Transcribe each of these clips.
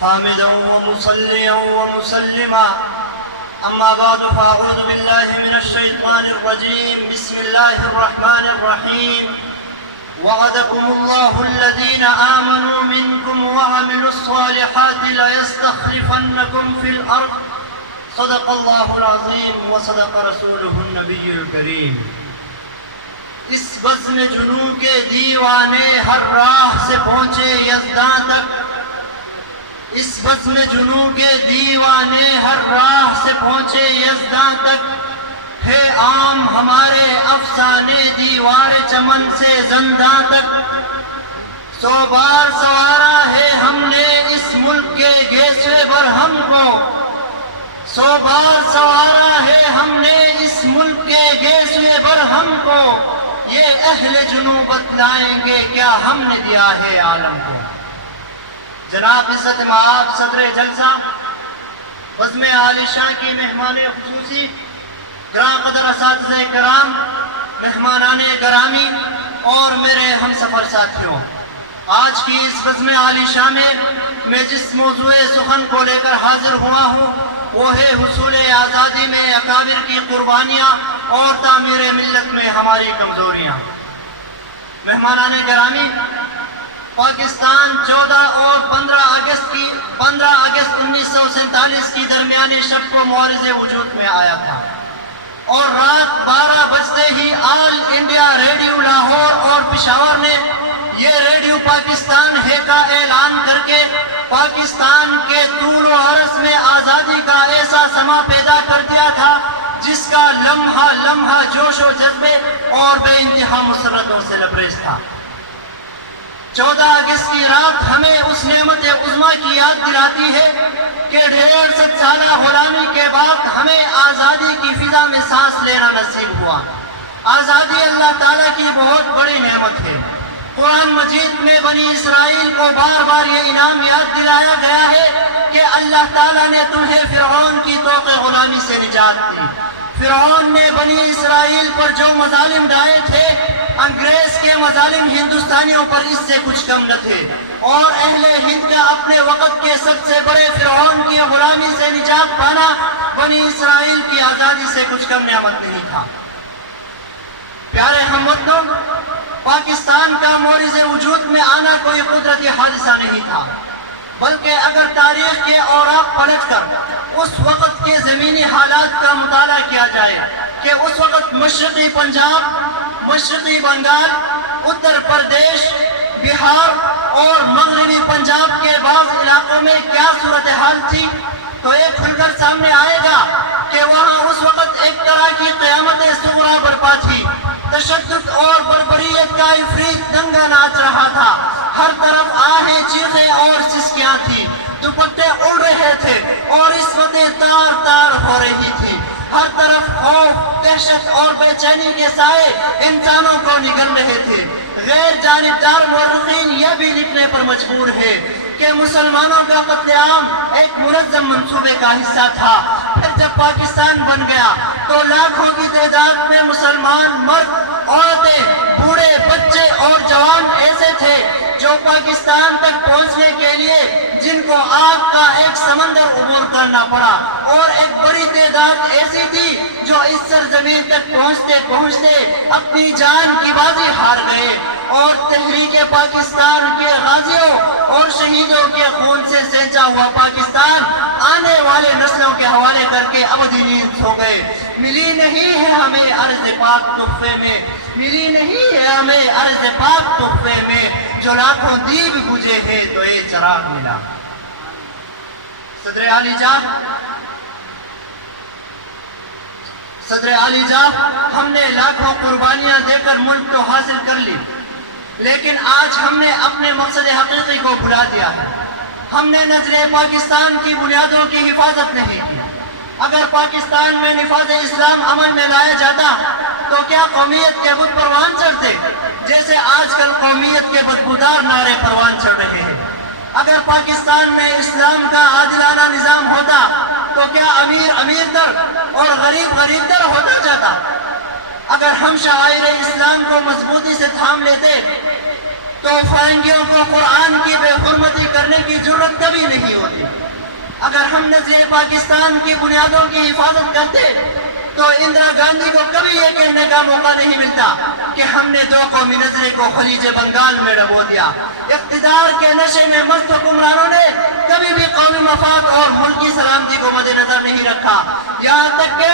حامدا ومصليا ومسلما أما بعد فأعوذ بالله من الشيطان الرجيم بسم الله الرحمن الرحيم وعدكم الله الذين آمنوا منكم وعملوا الصالحات ليستخلفنكم في الأرض صدق الله العظيم وصدق رسوله النبي الكريم۔ اس بزم جنوں کے دیوانے ہر راہ سے پہنچے یزداں تک، اس بزم جنوں کے دیوانے ہر راہ سے پہنچے یزداں تک، ہے عام ہمارے افسانے دیوار چمن سے زنداں تک۔ 100 بار سوارا ہے ہم نے اس ملک کے گیسوے برہم کو، 100 بار سوارا ہے ہم نے اس ملک کے گیسوے برہم کو، یہ اہل جنوں بتلائیں گے کیا ہم نے دیا ہے عالم کو۔ جناب عزت مآب صدر جلسہ، بزم عالی شاہ کی مہمان خصوصی، گراں قدر اساتذہ کرام، مہمانان گرامی اور میرے ہم سفر ساتھیوں، آج کی اس بزم عالی شاہ میں جس موضوع سخن کو لے کر حاضر ہوا ہوں وہ ہے حصول آزادی میں اکابر کی قربانیاں اور تعمیر ملت میں ہماری کمزوریاں۔ مہمانان گرامی، پاکستان 14 اور 15 اگست 1947 کی درمیانی شب کو معارض وجود میں آیا تھا، اور رات 12 بجتے ہی آل انڈیا ریڈیو لاہور اور پشاور نے یہ ریڈیو پاکستان ہے کا اعلان کر کے پاکستان کے طول و عرض میں آزادی کا ایسا سما پیدا کر دیا تھا جس کا لمحہ لمحہ جوش و جذبے اور بے انتہا مسرتوں سے لبریز تھا۔ 14 اگست کی رات ہمیں اس نعمت عظمیٰ کی یاد دلاتی ہے کہ 150 سالہ غلامی کے بعد ہمیں آزادی کی فضا میں سانس لینا نصیب ہوا۔ آزادی اللہ تعالیٰ کی بہت بڑی نعمت ہے۔ قرآن مجید میں بنی اسرائیل کو بار بار یہ انعام یاد دلایا گیا ہے کہ اللہ تعالیٰ نے تمہیں فرعون کی طوق غلامی سے نجات دی۔ فرعون نے بنی اسرائیل پر جو مظالم ڈھائے تھے، انگریز کے مظالم ہندوستانیوں پر اس سے کچھ کم نہ تھے، اور اہل ہند کا اپنے وقت کے سب سے بڑے فرعون کی غلامی سے نجات پانا بنی اسرائیل کی آزادی سے کچھ کم نعمت نہیں تھا۔ پیارے ہم وطنوں، پاکستان کا معرض وجود میں آنا کوئی قدرتی حادثہ نہیں تھا، بلکہ اگر تاریخ کے اوراق پلٹ کر اس وقت کے زمینی حالات کا مطالعہ کیا جائے کہ اس وقت مشرقی پنجاب، مشرقی بنگال، اتر پردیش، بہار اور مغربی پنجاب کے بعض علاقوں میں کیا صورتحال تھی، تو یہ کھل کر سامنے آئے گا کہ وہاں اس وقت ایک طرح کی قیامت صغریٰ برپا تھی۔ تشدد اور بربریت کا عفریت دنگا ناچ رہا تھا، ہر طرف آہیں، چیخیں اور سسکیاں تھی، دوپٹے اڑ رہے تھے اور عصمتیں تار تار ہو رہی تھی، ہر طرف خوف، دہشت اور بے چینی کے سائے انسانوں کو نگل رہے تھے۔ غیر جانبدار مورخین یہ بھی لکھنے پر مجبور ہے کہ مسلمانوں کا قتل عام ایک منظم منصوبے کا حصہ تھا۔ پھر جب پاکستان بن گیا تو لاکھوں کی تعداد میں مسلمان مرد، عورتیں، بوڑھے، بچے اور جوان ایسے تھے جو پاکستان تک پہنچنے کے لیے جن کو آگ کا ایک سمندر عبور کرنا پڑا، اور ایک بڑی تعداد ایسی تھی جو اس سرزمین تک پہنچتے پہنچتے اپنی جان کی بازی ہار گئے، اور تحریک پاکستان کے غازیوں اور شہیدوں کے خون سے سینچا ہوا پاکستان آنے والے نسلوں کے حوالے کر کے ابدی نیند سو گئے۔ ملی نہیں ہے ہمیں ارض پاک تحفے میں، ملی نہیں ہے ہمیں ارض پاک تحفے میں، جو لاکھوں دیپ بجھے ہیں تو یہ چراغ ملا۔ صدر عالی جاہ، ہم نے لاکھوں قربانیاں دے کر ملک تو حاصل کر لی، لیکن آج ہم نے اپنے مقصد حقیقی کو بھلا دیا ہے۔ ہم نے نظر پاکستان کی بنیادوں کی حفاظت نہیں کی۔ اگر پاکستان میں نفاذ اسلام عمل میں لایا جاتا تو کیا قومیت کے بت پروان چڑھتے جیسے آج کل قومیت کے بدبودار نعرے پروان چڑھ رہے ہیں؟ اگر پاکستان میں اسلام کا عادلانہ نظام ہوتا تو کیا امیر امیر تر اور غریب غریب تر ہوتا جاتا؟ اگر ہم شعائر اسلام کو مضبوطی سے تھام لیتے تو فرنگیوں کو قرآن کی بے حرمتی کرنے کی ضرورت کبھی نہیں ہوتی۔ اگر ہم نظریہ پاکستان کی بنیادوں کی حفاظت کرتے تو اندرا گاندھی کو کبھی یہ کہنے کا موقع نہیں ملتا کہ ہم نے دو قومی نظریے کو خلیج بنگال میں ڈبو دیا۔ اقتدار کے نشے میں مست حکمرانوں نے کبھی بھی قومی مفاد اور ملکی سلامتی کو مد نظر نہیں رکھا، یہاں تک کہ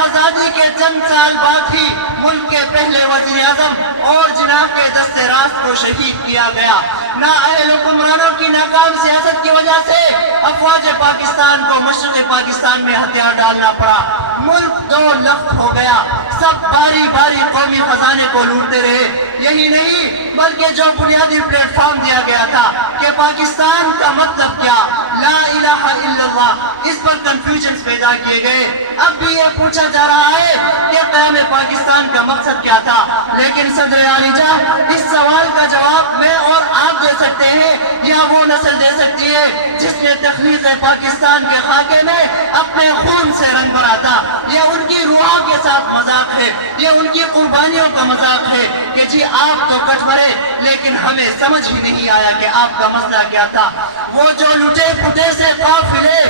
آزادی کے چند سال بعد ہی ملک کے پہلے وزیر اعظم اور جناب کے دست راست کو شہید کیا گیا۔ نااہل حکمرانوں کی ناکام سیاست کی وجہ سے افواج پاکستان کو مشرقی پاکستان میں ہتھیار ڈالنا پڑا، ملک دو لخت ہو گیا، سب باری باری قومی خزانے کو لوٹتے رہے۔ یہی نہیں بلکہ جو بنیادی پلیٹ فارم دیا گیا تھا کہ پاکستان کا مطلب کیا، لا الہ الا اللہ، اس پر کنفیوژن پیدا کیے گئے۔ اب بھی یہ پوچھا جا رہا ہے کہ قیام پاکستان کا مقصد کیا تھا، لیکن صدر عالی جان اس سوال کا جواب میں اور آپ دے سکتے ہیں یا وہ نسل دے سکتی ہے جس نے تخلیق پاکستان کے خاکے میں اپنے خون سے رنگ بھرا تھا۔ یہ ان کی روحوں کے ساتھ مذاق ہے، یہ ان کی قربانیوں کا مذاق ہے کہ جی آپ تو کٹ مرے، لیکن ہمیں سمجھ ہی نہیں آیا کہ آپ کا مسئلہ کیا تھا۔ وہ جو لٹے پھٹے سے قافلے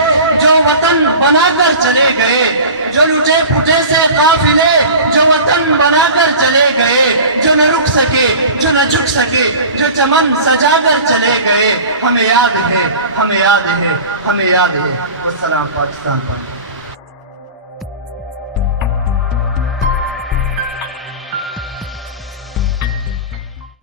جو وطن بنا کر چلے گئے، جو لٹے پھٹے سے قافلے جو وطن بنا کر چلے گئے، جو نہ رک سکے، جو نہ جھک سکے، جو چمن سجا کر چلے گئے، ہمیں یاد ہے، ہمیں یاد ہے، ہمیں یاد ہے۔ والسلام پاکستان پر۔